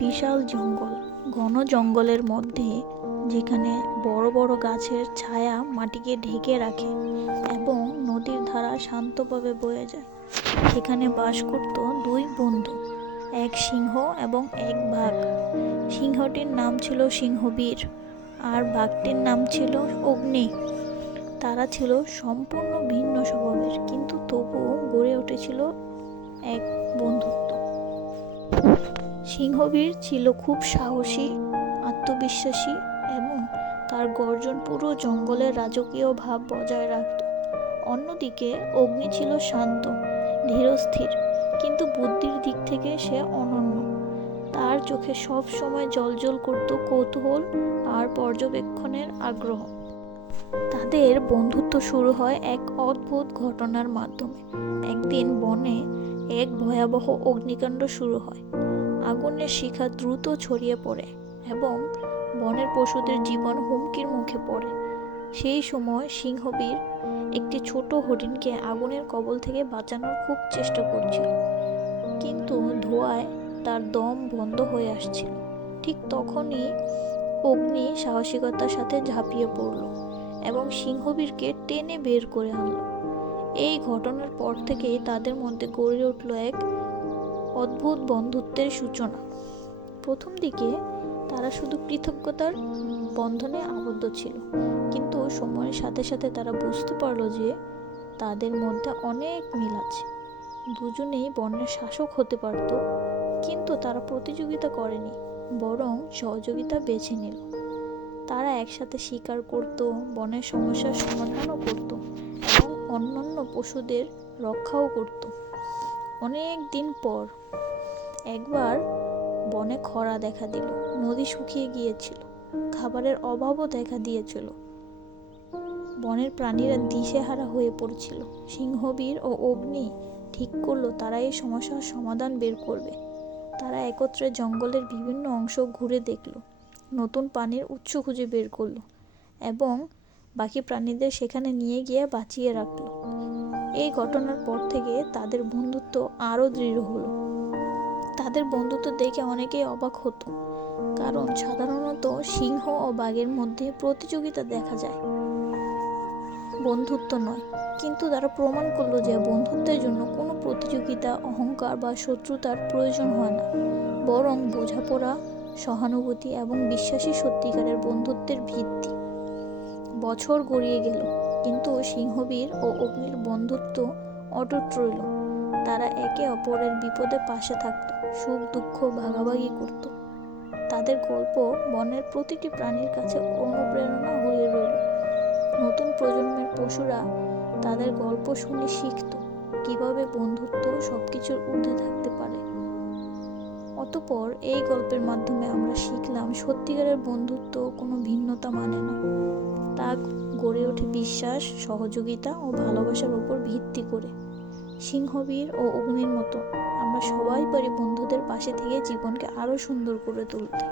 বিশাল জঙ্গল, ঘন জঙ্গলের মধ্যে, যেখানে বড় বড় গাছের ছায়া মাটিকে ঢেকে রাখে এবং নদীর ধারা শান্তভাবে বয়ে যায়। সেখানে বাস করত দুই বন্ধু, এক সিংহ এবং এক বাঘ। সিংহটির নাম ছিল সিংহবীর আর বাঘটির নাম ছিল অগ্নি। তারা ছিল সম্পূর্ণ ভিন্ন স্বভাবের, কিন্তু তবুও গড়ে উঠেছিল এক বন্ধুত্ব। সিংহবীর ছিল খুব সাহসী, আত্মবিশ্বাসী এবং তার গর্জন পুরো জঙ্গলের রাজকীয় ভাব বজায় রাখত। অন্যদিকে অগ্নি ছিল শান্ত, ধীরস্থির, কিন্তু বুদ্ধির দিক থেকে সে অনন্য। তার চোখে সব সময় জ্বলজ্বল করত কৌতূহল আর পর্যবেক্ষণের আগ্রহ। তাদের বন্ধুত্ব শুরু হয় এক অদ্ভুত ঘটনার মাধ্যমে। একদিন বনে এক ভয়াবহ অগ্নিকাণ্ড শুরু হয়। আগুনের শিখা দ্রুত ছড়িয়ে পড়ে এবং বনের পশুদের জীবন হুমকির মুখে পড়ে। সেই সময় সিংহবীর একটি ছোট হরিণকে আগুনের কবল থেকে বাঁচানোর খুব চেষ্টা করছিল, কিন্তু ধোঁয়ায় তার দম বন্ধ হয়ে আসছিল। ঠিক তখনই অগ্নি সাহসিকতার সাথে ঝাঁপিয়ে পড়ল এবং সিংহবীরকে টেনে বের করে আনল। এই ঘটনার পর থেকেই তাদের মধ্যে গড়ে উঠল এক অদ্ভুত বন্ধুত্বের সূচনা। প্রথম দিকে তারা শুধু কৃতজ্ঞতার বন্ধনে আবদ্ধ ছিল, কিন্তু সময়ের সাথে সাথে তারা বুঝতে পারল যে তাদের মধ্যে অনেক মিল আছে। দুজনেই বনের শাসক হতে পারত, কিন্তু তারা প্রতিযোগিতা করেনি, বরং সহযোগিতা বেছে নিল। তারা একসাথে শিকার করত, বনের সমস্যার সমাধানও করত এবং অন্যান্য পশুদের রক্ষাও করত। অনেক দিন পর একবার বনে খরা দেখা দিল, নদী শুকিয়ে গিয়েছিল, খাবারের অভাবও দেখা দিয়েছিল। বনের প্রাণীরা দিশেহারা হয়ে পড়ছিল। সিংহবীর ও অগ্নি ঠিক করলো তারা এই সমস্যার সমাধান বের করবে। তারা একত্রে জঙ্গলের বিভিন্ন অংশ ঘুরে দেখলো, নতুন পানির উৎস খুঁজে বের করলো এবং বাকি প্রাণীদের সেখানে নিয়ে গিয়ে বাঁচিয়ে রাখলো। এই ঘটনার পর থেকে তাদের বন্ধুত্ব আরও দৃঢ় হলো। তাদের বন্ধুত্ব দেখে অনেকেই অবাক হতো, কারণ সাধারণত সিংহ ও বাঘের মধ্যে প্রতিযোগিতা দেখা যায়, বন্ধুত্ব নয়। কিন্তু তারা প্রমাণ করলো যে বন্ধুত্বের জন্য কোনো প্রতিযোগিতা, অহংকার বা শত্রুতার প্রয়োজন হয় না, বরং বোঝাপড়া, সহানুভূতি এবং বিশ্বাসী সত্যিকারের বন্ধুত্বের ভিত্তি। বছর গড়িয়ে গেল, কিন্তু সিংহবীর ও অগ্নির বন্ধুত্ব অটুট রইল। তারা একে অপরের বিপদে পাশে থাকত, সুখ দুঃখ ভাগাভাগি করত। তাদের গল্প বনের প্রতিটি প্রাণীর কাছে অনুপ্রেরণা হয়ে রইল। নতুন প্রজন্মের পশুরা তাদের গল্প শুনে শিখত কিভাবে বন্ধুত্ব সবকিছুর ঊর্ধ্বে থাকতে পারে। অতঃপর এই গল্পের মাধ্যমে আমরা শিখলাম সত্যিকারের বন্ধুত্ব কোনো ভিন্নতা মানে না, তা গড়ে ওঠে বিশ্বাস, সহযোগিতা ও ভালোবাসার উপর ভিত্তি করে। সিংহবীর ও অগ্নির মতো আমরা সবাই পারি বন্ধুদের পাশে থেকে জীবনকে আরো সুন্দর করে তুলতে।